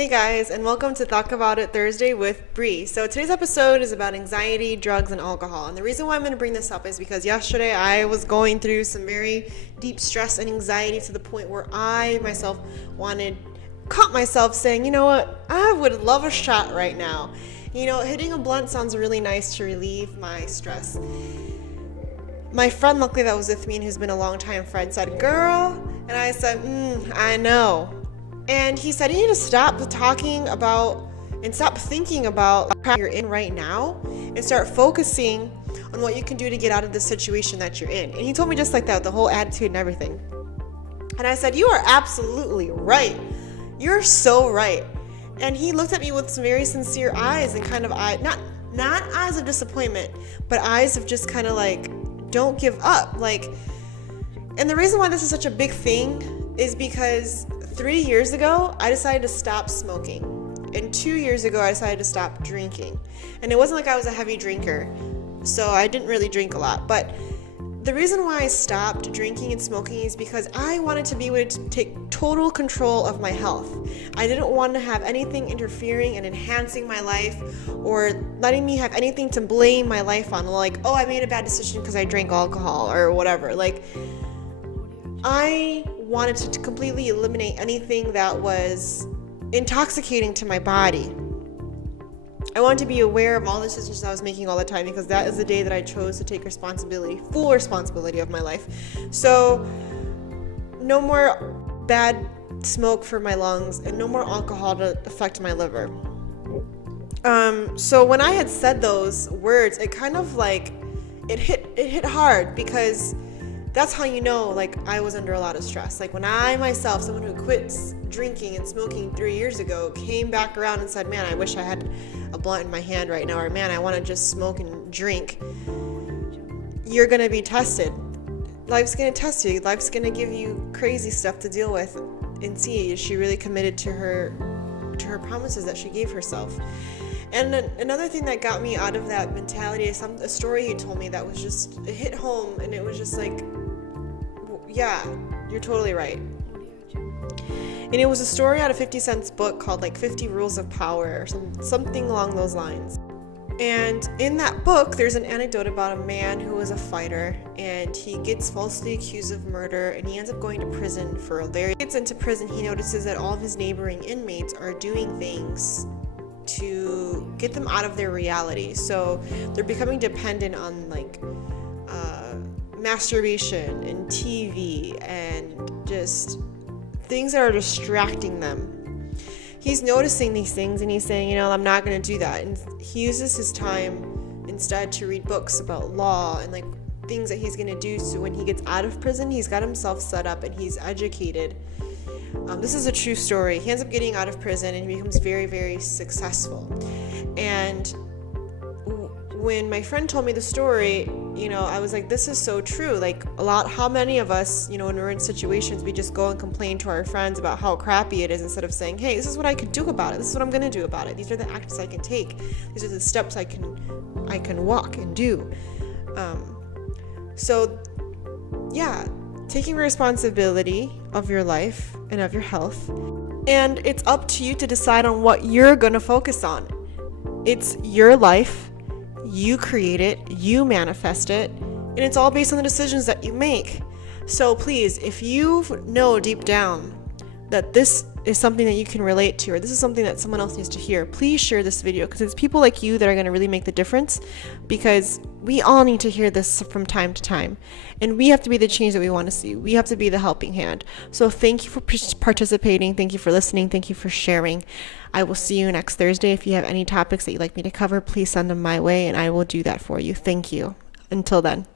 Hey guys, and welcome to Talk About It Thursday with Bree. So today's episode is about anxiety, drugs, and alcohol. And the reason why I'm going to bring this up is because yesterday I was going through some very deep stress and anxiety to the point where I myself caught myself saying, you know what, I would love a shot right now. You know, hitting a blunt sounds really nice to relieve my stress. My friend, luckily that was with me and who's been a long time friend, said, girl, and I said, I know. And he said, you need to stop talking about and stop thinking about how you're in right now and start focusing on what you can do to get out of the situation that you're in. And he told me just like that, the whole attitude and everything. And I said, you are absolutely right. You're so right. And he looked at me with some very sincere eyes and kind of not eyes of disappointment, but eyes of just kind of like, don't give up. And the reason why this is such a big thing is because 3 years ago, I decided to stop smoking. And 2 years ago, I decided to stop drinking. And it wasn't like I was a heavy drinker, so I didn't really drink a lot. But the reason why I stopped drinking and smoking is because I wanted to be able to take total control of my health. I didn't want to have anything interfering and enhancing my life or letting me have anything to blame my life on. Like, oh, I made a bad decision because I drank alcohol or whatever. I wanted to completely eliminate anything that was intoxicating to my body. I wanted to be aware of all the decisions I was making all the time because that is the day that I chose to take full responsibility of my life. So no more bad smoke for my lungs and no more alcohol to affect my liver. So when I had said those words, it kind of it hit hard because that's how you know, I was under a lot of stress. When I myself, someone who quit drinking and smoking 3 years ago, came back around and said, man, I wish I had a blunt in my hand right now, or man, I want to just smoke and drink. You're going to be tested. Life's going to test you. Life's going to give you crazy stuff to deal with and see, is she really committed to her promises that she gave herself? And another thing that got me out of that mentality is a story he told me that was just, it hit home, and it was just yeah, you're totally right. And it was a story out of 50 Cent's book called 50 Rules of Power or something along those lines. And in that book, there's an anecdote about a man who was a fighter, and he gets falsely accused of murder, and he ends up going to prison for he gets into prison, he notices that all of his neighboring inmates are doing things to get them out of their reality. So they're becoming dependent on masturbation and TV and just things that are distracting them. He's noticing these things and he's saying, I'm not going to do that. And he uses his time instead to read books about law and things that he's going to do. So when he gets out of prison, he's got himself set up and he's educated. This is a true story. He ends up getting out of prison and he becomes very, very successful. And when my friend told me the story, I was like, this is so true. How many of us, when we're in situations, we just go and complain to our friends about how crappy it is instead of saying, hey, this is what I could do about it. This is what I'm going to do about it. These are the actions I can take. These are the steps I can walk and do. Taking responsibility of your life and of your health. And it's up to you to decide on what you're going to focus on. It's your life. You create it, you manifest it, and it's all based on the decisions that you make. So please, if you know deep down that this is something that you can relate to, or this is something that someone else needs to hear, please share this video, because it's people like you that are going to really make the difference, because we all need to hear this from time to time, and we have to be the change that we want to see. We have to be the helping hand. So thank you for participating, thank you for listening, thank you for sharing. I will see you next Thursday. If you have any topics that you'd like me to cover, please send them my way and I will do that for you. Thank you. Until then.